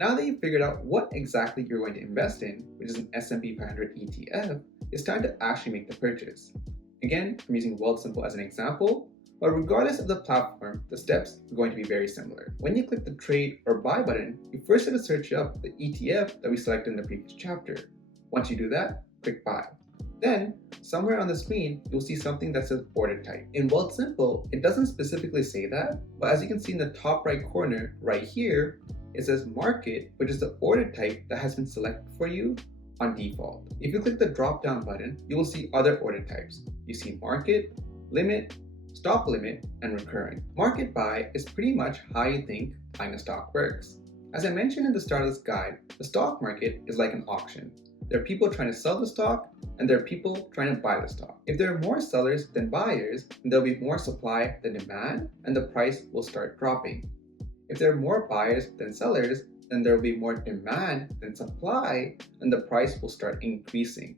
Now that you've figured out what exactly you're going to invest in, which is an S&P 500 ETF, it's time to actually make the purchase. Again, I'm using Wealthsimple as an example, but regardless of the platform, the steps are going to be very similar. When you click the trade or buy button, you first have to search up the ETF that we selected in the previous chapter. Once you do that, click buy. Then, somewhere on the screen, you'll see something that says order type. In Wealthsimple, it doesn't specifically say that, but as you can see in the top right corner, right here, it says market, which is the order type that has been selected for you on default. If you click the drop down button, you will see other order types. You see market, limit, stop limit, and recurring. Market buy is pretty much how you think buying a stock works. As I mentioned in the start of this guide, the stock market is like an auction. There are people trying to sell the stock, and there are people trying to buy the stock. If there are more sellers than buyers, then there'll be more supply than demand, and the price will start dropping. If there are more buyers than sellers, then there will be more demand than supply, and the price will start increasing.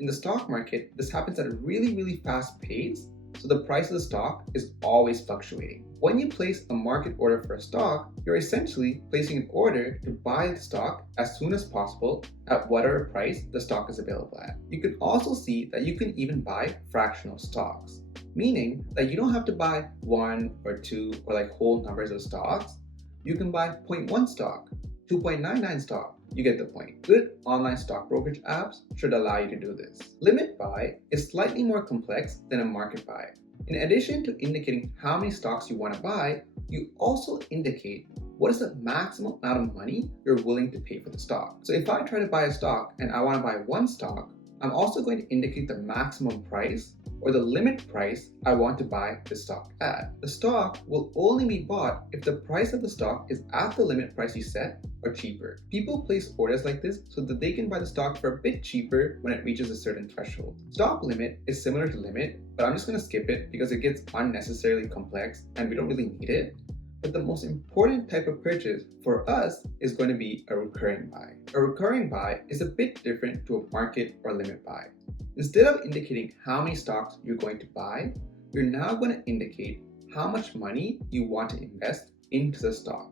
In the stock market, this happens at a really fast pace, so the price of the stock is always fluctuating. When you place a market order for a stock, you're essentially placing an order to buy the stock as soon as possible at whatever price the stock is available at. You can also see that you can even buy fractional stocks, meaning that you don't have to buy 1 or 2 or like whole numbers of stocks. You can buy 0.1 stock, 2.99 stock. You get the point. Good online stock brokerage apps should allow you to do this. Limit buy is slightly more complex than a market buy. In addition to indicating how many stocks you want to buy, you also indicate what is the maximum amount of money you're willing to pay for the stock. So if I try to buy a stock and I want to buy 1 stock, I'm also going to indicate the maximum price or the limit price I want to buy the stock at. The stock will only be bought if the price of the stock is at the limit price you set or cheaper. People place orders like this so that they can buy the stock for a bit cheaper when it reaches a certain threshold. Stop limit is similar to limit, but I'm just going to skip it because it gets unnecessarily complex and we don't really need it. But the most important type of purchase for us is going to be a recurring buy. A recurring buy is a bit different to a market or limit buy. Instead of indicating how many stocks you're going to buy, you're now going to indicate how much money you want to invest into the stock.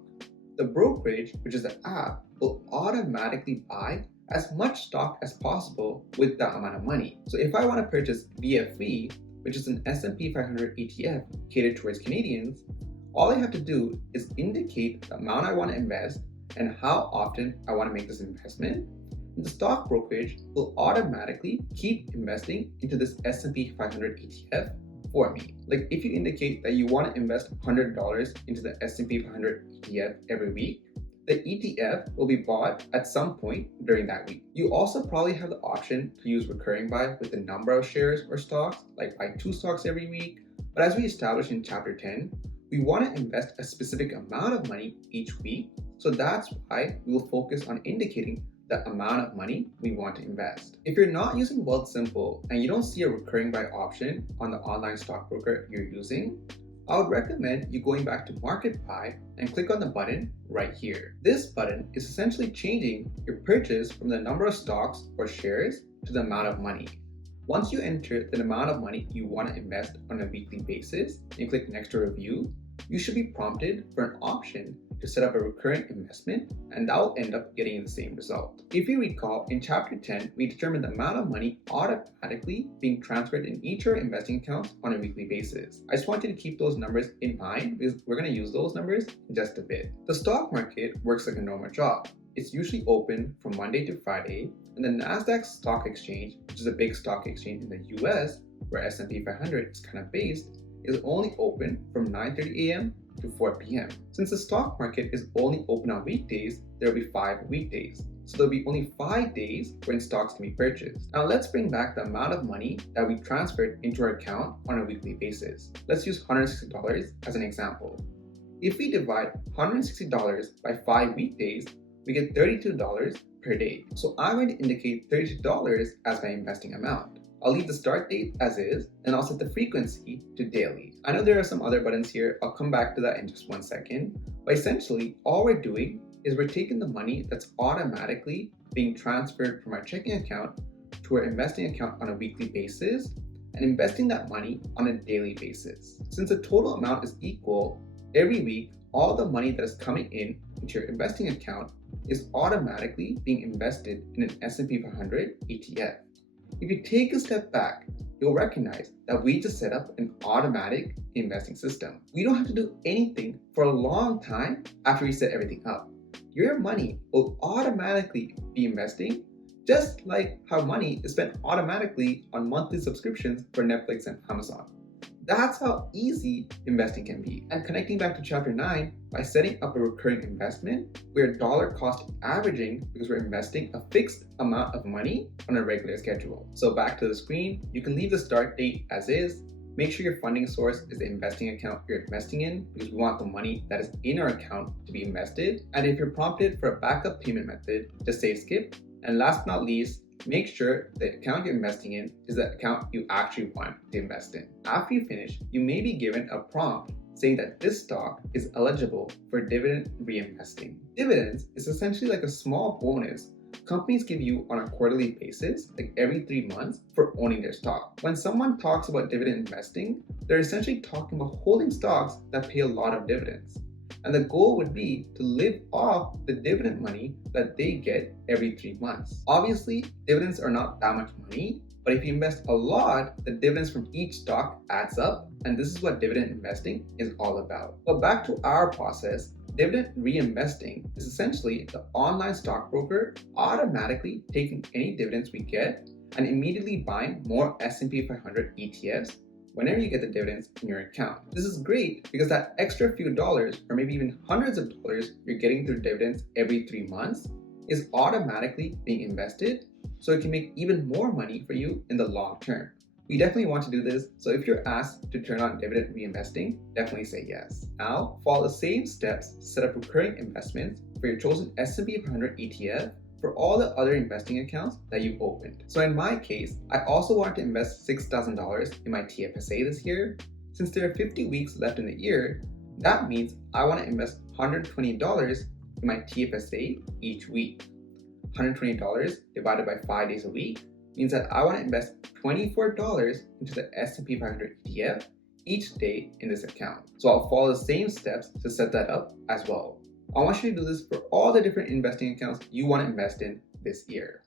The brokerage, which is the app, will automatically buy as much stock as possible with that amount of money. So if I want to purchase VFE, which is an S&P 500 ETF catered towards Canadians, all I have to do is indicate the amount I want to invest and how often I want to make this investment. And the stock brokerage will automatically keep investing into this S&P 500 ETF for me. Like if you indicate that you want to invest $100 into the S&P 500 ETF every week, the ETF will be bought at some point during that week. You also probably have the option to use recurring buy with the number of shares or stocks, like buy 2 stocks every week. But as we established in chapter 10, we want to invest a specific amount of money each week. So that's why we will focus on indicating the amount of money we want to invest. If you're not using Wealthsimple and you don't see a recurring buy option on the online stockbroker you're using, I would recommend you going back to Market Buy and click on the button right here. This button is essentially changing your purchase from the number of stocks or shares to the amount of money. Once you enter the amount of money you want to invest on a weekly basis and click next to review, you should be prompted for an option to set up a recurring investment, and that will end up getting you the same result. If you recall, in chapter 10, we determined the amount of money automatically being transferred in each of our investing accounts on a weekly basis. I just want you to keep those numbers in mind because we're going to use those numbers in just a bit. The stock market works like a normal job. It's usually open from Monday to Friday, and the Nasdaq Stock Exchange, which is a big stock exchange in the US, where S&P 500 is kind of based, is only open from 9:30 a.m. to 4 p.m. Since the stock market is only open on weekdays, there will be 5 weekdays. So there'll be only 5 days when stocks can be purchased. Now let's bring back the amount of money that we transferred into our account on a weekly basis. Let's use $160 as an example. If we divide $160 by 5 weekdays, we get $32 per day. So I'm going to indicate $32 as my investing amount. I'll leave the start date as is, and I'll set the frequency to daily. I know there are some other buttons here. I'll come back to that in just 1 second. But essentially, all we're doing is we're taking the money that's automatically being transferred from our checking account to our investing account on a weekly basis and investing that money on a daily basis. Since the total amount is equal, every week, all the money that is coming in into your investing account is automatically being invested in an S&P 500 ETF. If you take a step back, you'll recognize that we just set up an automatic investing system. We don't have to do anything for a long time after we set everything up. Your money will automatically be investing, just like how money is spent automatically on monthly subscriptions for Netflix and Amazon. That's how easy investing can be. And connecting back to chapter 9, by setting up a recurring investment, we're dollar cost averaging because we're investing a fixed amount of money on a regular schedule. So back to the screen, you can leave the start date as is. Make sure your funding source is the investing account you're investing in because we want the money that is in our account to be invested. And if you're prompted for a backup payment method, just say skip. And last but not least, make sure the account you're investing in is the account you actually want to invest in. After you finish, you may be given a prompt saying that this stock is eligible for dividend reinvesting. Dividends is essentially like a small bonus companies give you on a quarterly basis, like every 3 months, for owning their stock. When someone talks about dividend investing, they're essentially talking about holding stocks that pay a lot of dividends. And the goal would be to live off the dividend money that they get every 3 months. Obviously, dividends are not that much money, but if you invest a lot, the dividends from each stock adds up, and this is what dividend investing is all about. But back to our process, dividend reinvesting is essentially the online stockbroker automatically taking any dividends we get and immediately buying more S&P 500 ETFs whenever you get the dividends in your account. This is great because that extra few dollars, or maybe even hundreds of dollars you're getting through dividends every 3 months is automatically being invested, so it can make even more money for you in the long term. We definitely want to do this, so if you're asked to turn on dividend reinvesting, definitely say yes. Now, follow the same steps to set up recurring investments for your chosen S&P 500 ETF for all the other investing accounts that you've opened. So in my case, I also want to invest $6,000 in my TFSA this year. Since there are 50 weeks left in the year, that means I want to invest $120 in my TFSA each week. $120 divided by 5 days a week means that I want to invest $24 into the S&P 500 ETF each day in this account. So I'll follow the same steps to set that up as well. I want you to do this for all the different investing accounts you want to invest in this year.